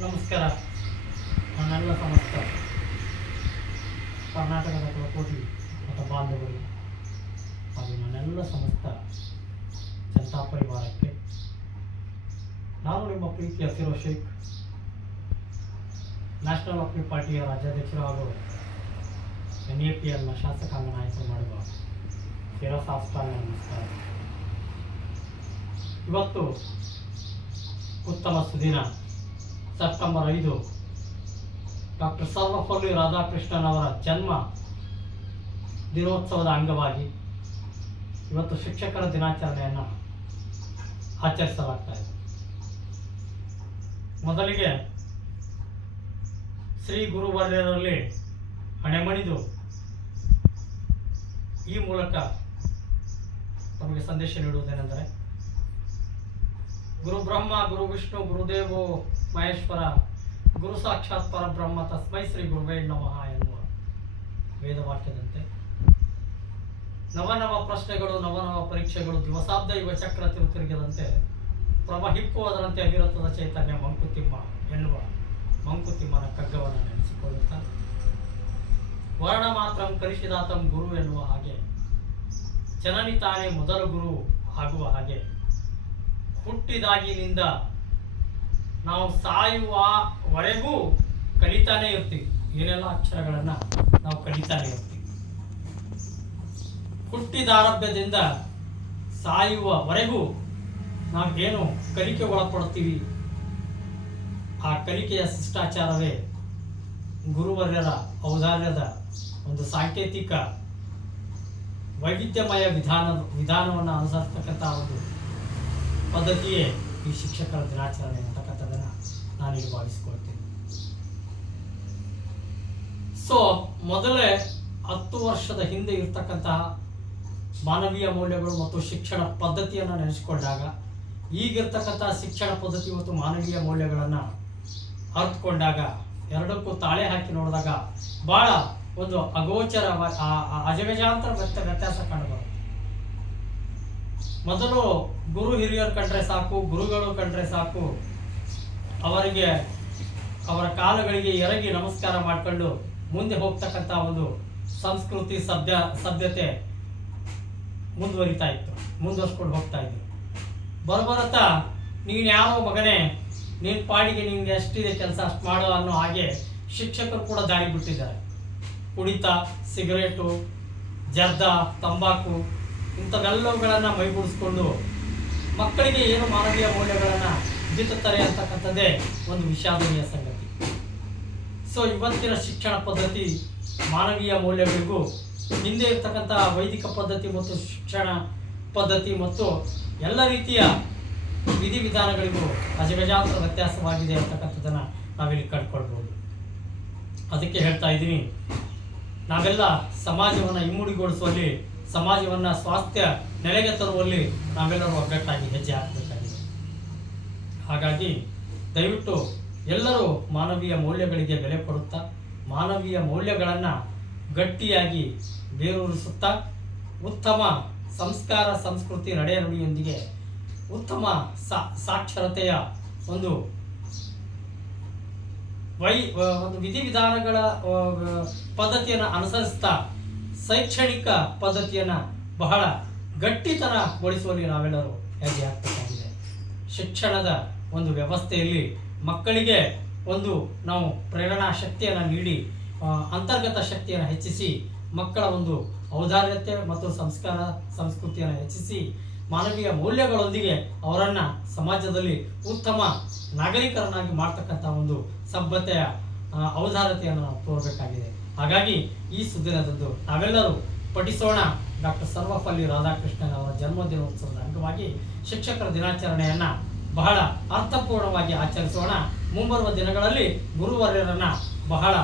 ನಮಸ್ಕಾರ. ನನ್ನೆಲ್ಲ ಸಮಸ್ತ ಕರ್ನಾಟಕದ ಕೋಟಿ ಮತ ಬಾಂಧವರು. ಹಾಗೂ ನನ್ನೆಲ್ಲ ಸಮಸ್ತ ಜನತಾ ಪರಿವಾರಕ್ಕೆ. ನಾನು ನಿಮ್ಮ ಪ್ರೀತಿಯ ಫಿರೋ ಶೇಖ್. ನ್ಯಾಷನಲ್ ಪೀಪಲ್ ಪಾರ್ಟಿಯ ರಾಜ್ಯಾಧ್ಯಕ್ಷರು ಹಾಗೂ ಎನ್ ಎ ಪಿ ಎಲ್ನ ಶಾಸಕಾಂಗ ನಾಯಕರು ಮಾಡುವ ಫಿರೋಸ್ ಆಸ್ತಾನ ನಮಸ್ಕಾರ. ಇವತ್ತು ಉತ್ತಮ ಸುದಿನ. ಸೆಪ್ಟೆಂಬರ್ ಐದು. ಡಾಕ್ಟರ್ ಸರ್ವಪಲ್ಲಿ ರಾಧಾಕೃಷ್ಣನ್ ಅವರ ಜನ್ಮ ದಿನೋತ್ಸವದ ಅಂಗವಾಗಿ ಇವತ್ತು ಶಿಕ್ಷಕರ ದಿನಾಚರಣೆಯನ್ನು ಆಚರಿಸಲಾಗ್ತಾ ಇದೆ. ಮೊದಲಿಗೆ ಶ್ರೀ ಗುರುವರ್ಯರಲ್ಲಿ ಹಣೆಮಣಿದು ಈ ಮೂಲಕ ತಮಗೆ ಸಂದೇಶ ನೀಡುವುದೇನೆಂದರೆ ಗುರು ಬ್ರಹ್ಮ ಗುರು ವಿಷ್ಣು ಗುರುದೇವೋ ಮಹೇಶ್ವರ ಗುರು ಸಾಕ್ಷಾತ್ ಪರಬ್ರಹ್ಮ ತಸ್ಮೈ ಶ್ರೀ ಗುರುವೇ ನಮಃ ಎನ್ನುವ ವೇದವಾಕ್ಯದಂತೆ. ನವನವ ಪ್ರಶ್ನೆಗಳು ನವನವ ಪರೀಕ್ಷೆಗಳು ದಿವಸಾಬ್ದ ಯುವ ಚಕ್ರ ತಿರುತಿರುಗಿದಂತೆ ಪ್ರಭ ಹಿಪ್ಪುವುದರಂತೆ ಅವಿರತದ ಚೈತನ್ಯ ಮಂಕುತಿಮ್ಮ ಎನ್ನುವ ಮಂಕುತಿಮ್ಮನ ಕಗ್ಗವನ್ನು ನೆನೆಸಿಕೊಳ್ಳುತ್ತಾ, ವರ್ಣ ಮಾತ್ರ ಕಲಿಸಿದಾತಂ ಗುರು ಎನ್ನುವ ಹಾಗೆ, ಜನನಿ ತಾನೇ ಮೊದಲು ಗುರು ಆಗುವ ಹಾಗೆ ಹುಟ್ಟಿದಾಗಿನಿಂದ ನಾವು ಸಾಯುವವರೆಗೂ ಕಲಿತಾನೆ ಇರ್ತೀವಿ. ಏನೆಲ್ಲ ಅಕ್ಷರಗಳನ್ನು ನಾವು ಕಲಿತಾನೆ ಇರ್ತೀವಿ. ಹುಟ್ಟಿದಾರಭ್ಯದಿಂದ ಸಾಯುವವರೆಗೂ ನಾವೇನು ಕಲಿಕೆ ಒಳಪಡ್ತೀವಿ ಆ ಕಲಿಕೆಯ ಶಿಷ್ಟಾಚಾರವೇ ಗುರುವರ್ಯರ ಔದಾರ್ಯದ ಒಂದು ಸಾಂಕೇತಿಕ ವೈವಿಧ್ಯಮಯ ವಿಧಾನ, ವಿಧಾನವನ್ನು ಅನುಸರಿಸ್ತಕ್ಕಂಥ ಒಂದು ಪದ್ಧತಿಯೇ ಈ ಶಿಕ್ಷಕರ ದಿನಾಚರಣೆ ಅಂತಕ್ಕಂಥದ್ದನ್ನು ನಾನೀಗ ಭಾವಿಸ್ಕೊಳ್ತೀನಿ. ಸೊ ಮೊದಲೇ ಹತ್ತು ವರ್ಷದ ಹಿಂದೆ ಇರ್ತಕ್ಕಂತಹ ಮಾನವೀಯ ಮೌಲ್ಯಗಳು ಮತ್ತು ಶಿಕ್ಷಣ ಪದ್ಧತಿಯನ್ನು ನೆನೆಸಿಕೊಂಡಾಗ ಈಗಿರ್ತಕ್ಕಂತಹ ಶಿಕ್ಷಣ ಪದ್ಧತಿ ಮತ್ತು ಮಾನವೀಯ ಮೌಲ್ಯಗಳನ್ನು ಅರ್ಥಕೊಂಡಾಗ ಎರಡಕ್ಕೂ ತಾಳೆ ಹಾಕಿ ನೋಡಿದಾಗ ಬಹಳ ಒಂದು ಅಗೋಚರ ಅಜಗಜಾಂತರ ವ್ಯತ್ಯ ವ್ಯತ್ಯಾಸ ಕಂಡುಬರುತ್ತೆ. ಮೊದಲು ಗುರು ಹಿರಿಯರು ಕಂಡ್ರೆ ಸಾಕು, ಗುರುಗಳು ಕಂಡ್ರೆ ಸಾಕು. ಅವರಿಗೆ, ಅವರ ಕಾಲಗಳಿಗೆ ಎರಗಿ ನಮಸ್ಕಾರ ಮಾಡಿಕೊಂಡು ಮುಂದೆ ಹೋಗ್ತಕ್ಕಂಥ ಒಂದು ಸಂಸ್ಕೃತಿ ಸಭ್ಯ ಸಭ್ಯತೆ ಮುಂದುವರಿತಾ ಇತ್ತು, ಮುಂದುವರ್ಸ್ಕೊಂಡು ಹೋಗ್ತಾ ಇದ್ರು ಬರಬರುತ್ತಾ ನೀನು ಯಾವ ಮಗನೇ ನಿನ್ನ ಪಾಡಿಗೆ ನಿನ್ಗೆ ಎಷ್ಟಿದೆ ಕೆಲಸ, ಅಷ್ಟು ಮಾಡೋ ಅನ್ನೋ ಹಾಗೆ ಶಿಕ್ಷಕರು ಕೂಡ ದಾರಿ ಬಿಟ್ಟಿದ್ದಾರೆ. ಕುಡಿತ, ಸಿಗರೇಟು, ಜರ್ದ, ತಂಬಾಕು ಇಂಥವೆಲ್ಲವುಗಳನ್ನು ಮೈಗೂಡಿಸ್ಕೊಂಡು ಮಕ್ಕಳಿಗೆ ಏನು ಮಾನವೀಯ ಮೌಲ್ಯಗಳನ್ನು ಬಿತ್ತುತ್ತಾರೆ ಅಂತಕ್ಕಂಥದ್ದೇ ಒಂದು ವಿಷಾದನೀಯ ಸಂಗತಿ. ಸೊ ಇವತ್ತಿನ ಶಿಕ್ಷಣ ಪದ್ಧತಿ ಮಾನವೀಯ ಮೌಲ್ಯಗಳಿಗೂ ಹಿಂದೆ ಇರ್ತಕ್ಕಂಥ ವೈದಿಕ ಪದ್ಧತಿ ಮತ್ತು ಶಿಕ್ಷಣ ಪದ್ಧತಿ ಮತ್ತು ಎಲ್ಲ ರೀತಿಯ ವಿಧಿವಿಧಾನಗಳಿಗೂ ಅಜಗಜಾಂತರ ವ್ಯತ್ಯಾಸವಾಗಿದೆ ಅಂತಕ್ಕಂಥದ್ದನ್ನು ನಾವಿಲ್ಲಿ ಕಂಡುಕೊಳ್ಬೋದು. ಅದಕ್ಕೆ ಹೇಳ್ತಾ ಇದ್ದೀನಿ, ನಾವೆಲ್ಲ ಸಮಾಜವನ್ನು ಇಮ್ಮುಡಿಗೊಳಿಸುವಲ್ಲಿ ಸಮಾಜವನ್ನು ಸ್ವಾಸ್ಥ್ಯ ನೆಲೆಗೆ ತರುವಲ್ಲಿ ನಾವೆಲ್ಲರೂ ಒಗ್ಗಟ್ಟಾಗಿ ಹೆಜ್ಜೆ ಹಾಕಬೇಕಾಗಿದೆ. ಹಾಗಾಗಿ ದಯವಿಟ್ಟು ಎಲ್ಲರೂ ಮಾನವೀಯ ಮೌಲ್ಯಗಳಿಗೆ ಬೆಲೆ ಕೊಡುತ್ತಾ, ಮಾನವೀಯ ಮೌಲ್ಯಗಳನ್ನು ಗಟ್ಟಿಯಾಗಿ ಬೇರೂರಿಸುತ್ತಾ, ಉತ್ತಮ ಸಂಸ್ಕಾರ ಸಂಸ್ಕೃತಿ ನಡೆಯ ನುಡಿಯೊಂದಿಗೆ ಉತ್ತಮ ಸಾಕ್ಷರತೆಯ ಒಂದು ವೈ, ಒಂದು ವಿಧಿವಿಧಾನಗಳ ಪದ್ಧತಿಯನ್ನು ಅನುಸರಿಸ್ತಾ ಶೈಕ್ಷಣಿಕ ಪದ್ಧತಿಯನ್ನು ಬಹಳ ಗಟ್ಟಿತನಗೊಳಿಸುವಲ್ಲಿ ನಾವೆಲ್ಲರೂ ಹೆಜ್ಜೆ ಹಾಕಬೇಕಾಗಿದೆ ಶಿಕ್ಷಣದ ಒಂದು ವ್ಯವಸ್ಥೆಯಲ್ಲಿ ಮಕ್ಕಳಿಗೆ ಒಂದು ನಾವು ಪ್ರೇರಣಾ ಶಕ್ತಿಯನ್ನು ನೀಡಿ ಅಂತರ್ಗತ ಶಕ್ತಿಯನ್ನು ಹೆಚ್ಚಿಸಿ, ಮಕ್ಕಳ ಒಂದು ಔದಾರ್ಯತೆ ಮತ್ತು ಸಂಸ್ಕಾರ, ಸಂಸ್ಕೃತಿಯನ್ನು ಹೆಚ್ಚಿಸಿ, ಮಾನವೀಯ ಮೌಲ್ಯಗಳೊಂದಿಗೆ ಅವರನ್ನು ಸಮಾಜದಲ್ಲಿ ಉತ್ತಮ ನಾಗರಿಕರನ್ನಾಗಿ ಮಾಡ್ತಕ್ಕಂಥ ಒಂದು ಸಭ್ಯತೆಯ ಔದಾರ್ಯತೆಯನ್ನು ನಾವು ತೋರಬೇಕಾಗಿದೆ. ಹಾಗಾಗಿ ಈ ಸುದಿನದಂದು ನಾವೆಲ್ಲರೂ ಪಠಿಸೋಣ ಡಾಕ್ಟರ್ ಸರ್ವಪಲ್ಲಿ ರಾಧಾಕೃಷ್ಣನ್ ಅವರ ಜನ್ಮದಿನೋತ್ಸವದ ಅಂಗವಾಗಿ ಶಿಕ್ಷಕರ ದಿನಾಚರಣೆಯನ್ನು ಬಹಳ ಅರ್ಥಪೂರ್ಣವಾಗಿ ಆಚರಿಸೋಣ. ಮುಂಬರುವ ದಿನಗಳಲ್ಲಿ ಗುರುವರ್ಯರನ್ನ ಬಹಳ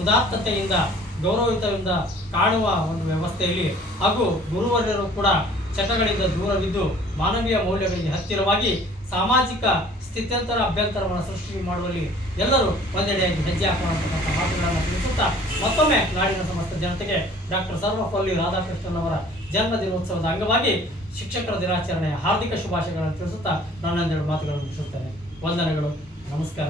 ಉದಾತ್ತತೆಯಿಂದ ಗೌರವಯುತದಿಂದ ಕಾಣುವ ಒಂದು ವ್ಯವಸ್ಥೆಯಲ್ಲಿ ಹಾಗೂ ಗುರುವರ್ಯರು ಕೂಡ ಚಟಗಳಿಂದ ದೂರವಿದ್ದು ಮಾನವೀಯ ಮೌಲ್ಯಗಳಿಗೆ ಹತ್ತಿರವಾಗಿ ಸಾಮಾಜಿಕ ಸ್ಥಿತ್ಯಂತರ ಅಭ್ಯಂತರವನ್ನು ಸೃಷ್ಟಿ ಮಾಡುವಲ್ಲಿ ಎಲ್ಲರೂ ಒಂದೆಡೆಯಾಗಿ ಹೆಜ್ಜೆ ಅಂತಕ್ಕಂಥ ಮಾತುಗಳನ್ನು ತಿಳಿಸುತ್ತಾ ಮತ್ತೊಮ್ಮೆ ನಾಡಿನ ಸಮಸ್ತ ಜನತೆಗೆ ಡಾಕ್ಟರ್ ಸರ್ವಪಲ್ಲಿ ರಾಧಾಕೃಷ್ಣನ್ ಅವರ ಜನ್ಮ ದಿನೋತ್ಸವದ ಅಂಗವಾಗಿ ಶಿಕ್ಷಕರ ದಿನಾಚರಣೆಯ ಹಾರ್ದಿಕ ಶುಭಾಶಯಗಳನ್ನು ತಿಳಿಸುತ್ತಾ ನಾನೊಂದೆರಡು ಮಾತುಗಳನ್ನು ಮುಗಿಸುತ್ತೇನೆ. ವಂದನೆಗಳು. ನಮಸ್ಕಾರ.